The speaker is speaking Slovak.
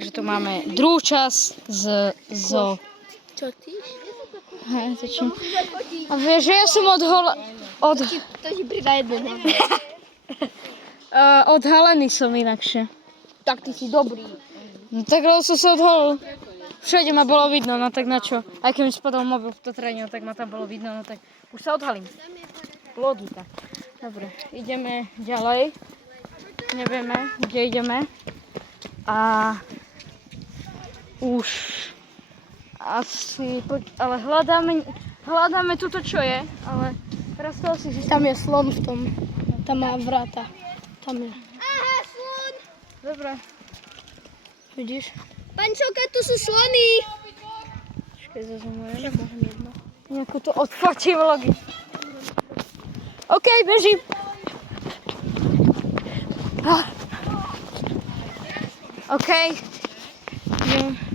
Takže tu máme druhú časť z zoo. Čo ty? Hej, začnem. A vieš, že ja som To ti pridá jeden. odhalený som inakšie. Tak ty si dobrý. No tak lebo som sa odhalil. Všade ma bolo vidno, no tak na čo? Aj keď mi spadol mobil v totréne, tak ma tam bolo vidno, no tak už sa odhalím. Logika. Dobre, ideme ďalej. Nevieme, kde ideme. A už asi, ale hľadáme tuto, čo je, ale teraz to asi zistíme. Tam je slon v tom. Tam má vráta. Tam je. Aha, slon! Dobre. Vidíš? Pančoka, tu sú slony! Počkaj, zazomujem. Ja môžem jedno. Nejako to odfotím vlogy. OK, bežím. OK. Idem.